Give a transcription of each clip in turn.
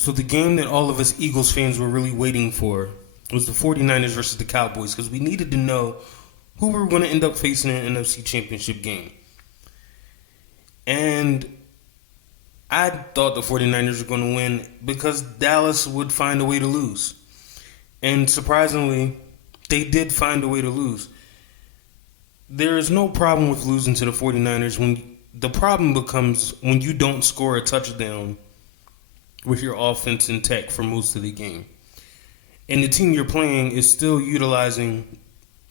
So the game that all of us Eagles fans were really waiting for was the 49ers versus the Cowboys, because we needed to know who we were going to end up facing in an NFC Championship game. And I thought the 49ers were going to win because Dallas would find a way to lose. And surprisingly, they did find a way to lose. There is no problem with losing to the 49ers. The problem becomes when you don't score a touchdown with your offense intact for most of the game. And the team you're playing is still utilizing,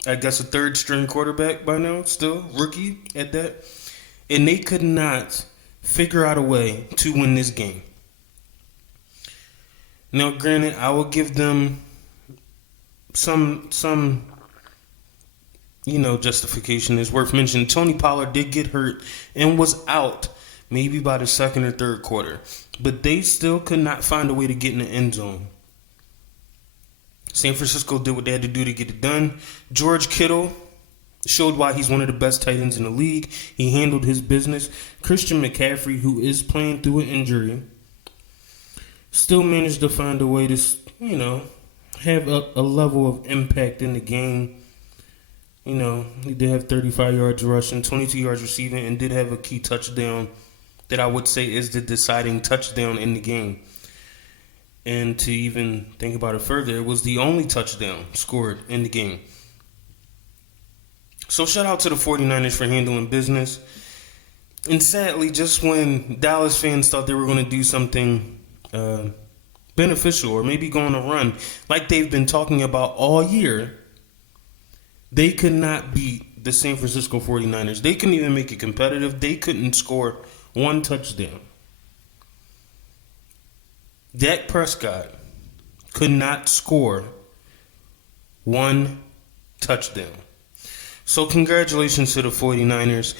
I guess, a third-string quarterback by now, still, rookie at that. And they could not figure out a way to win this game. Now, granted, I will give them some justification. Is worth mentioning. Tony Pollard did get hurt and was out maybe by the second or third quarter. But they still could not find a way to get in the end zone. San Francisco did what they had to do to get it done. George Kittle showed why he's one of the best tight ends in the league. He handled his business. Christian McCaffrey, who is playing through an injury, still managed to find a way to, have a level of impact in the game. He did have 35 yards rushing, 22 yards receiving, and did have a key touchdown that I would say is the deciding touchdown in the game. And to even think about it further, it was the only touchdown scored in the game. So shout out to the 49ers for handling business. And sadly, just when Dallas fans thought they were going to do something beneficial or maybe go on a run, like they've been talking about all year, they could not beat the San Francisco 49ers. They couldn't even make it competitive. They couldn't score one touchdown. Dak Prescott could not score one touchdown. So congratulations to the 49ers.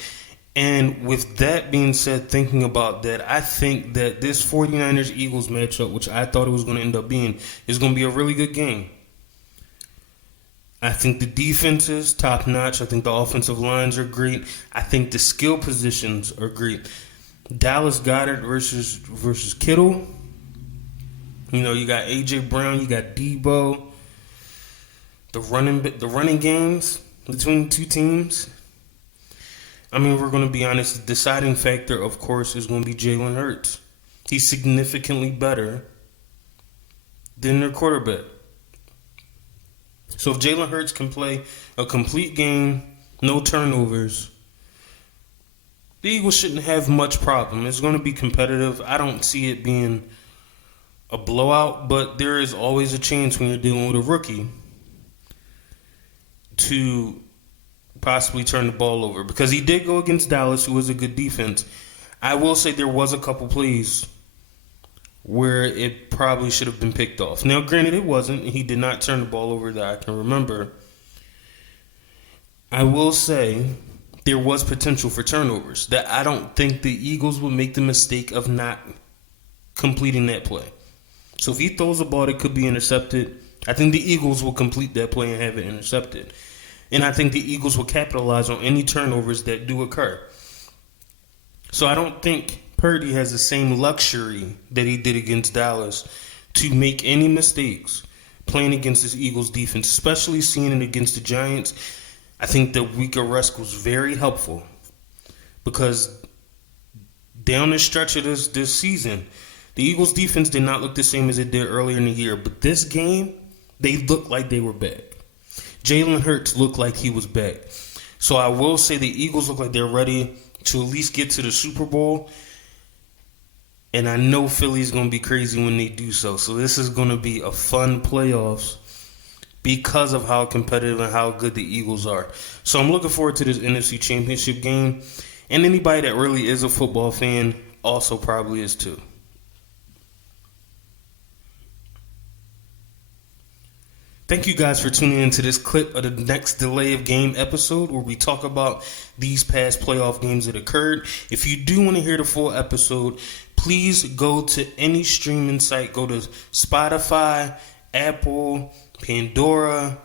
And with that being said, thinking about that, I think that this 49ers-Eagles matchup, which I thought it was going to end up being, is going to be a really good game. I think the defense is top-notch. I think the offensive lines are great. I think the skill positions are great. Dallas Goedert versus Kittle. You got A.J. Brown, you got Debo. The running games between the two teams. We're going to be honest. The deciding factor, of course, is going to be Jalen Hurts. He's significantly better than their quarterback. So if Jalen Hurts can play a complete game, no turnovers, the Eagles shouldn't have much problem. It's going to be competitive. I don't see it being a blowout, but there is always a chance when you're dealing with a rookie to possibly turn the ball over, because he did go against Dallas, who was a good defense. I will say there was a couple plays where it probably should have been picked off. Now, granted, it wasn't. He did not turn the ball over that I can remember. I will say there was potential for turnovers that I don't think the Eagles would make the mistake of not completing that play. So if he throws a ball that could be intercepted, I think the Eagles will complete that play and have it intercepted. And I think the Eagles will capitalize on any turnovers that do occur. So I don't think Purdy has the same luxury that he did against Dallas to make any mistakes playing against this Eagles defense, especially seeing it against the Giants. I think the week of rest was very helpful because down the stretch of this season, the Eagles defense did not look the same as it did earlier in the year. But this game, they looked like they were back. Jalen Hurts looked like he was back. So I will say the Eagles look like they're ready to at least get to the Super Bowl. And I know Philly's going to be crazy when they do so. So this is going to be a fun playoffs because of how competitive and how good the Eagles are. So I'm looking forward to this NFC Championship game. And anybody that really is a football fan also probably is too. Thank you guys for tuning into this clip of the next Delay of Game episode where we talk about these past playoff games that occurred. If you do want to hear the full episode, please go to any streaming site. Go to Spotify, Apple, Pandora,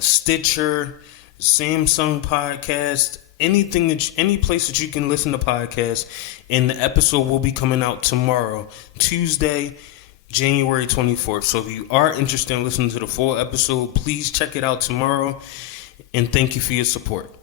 Stitcher, Samsung Podcast, any place that you can listen to podcasts. And the episode will be coming out tomorrow, Tuesday, January 24th. So if you are interested in listening to the full episode, please check it out tomorrow. And thank you for your support.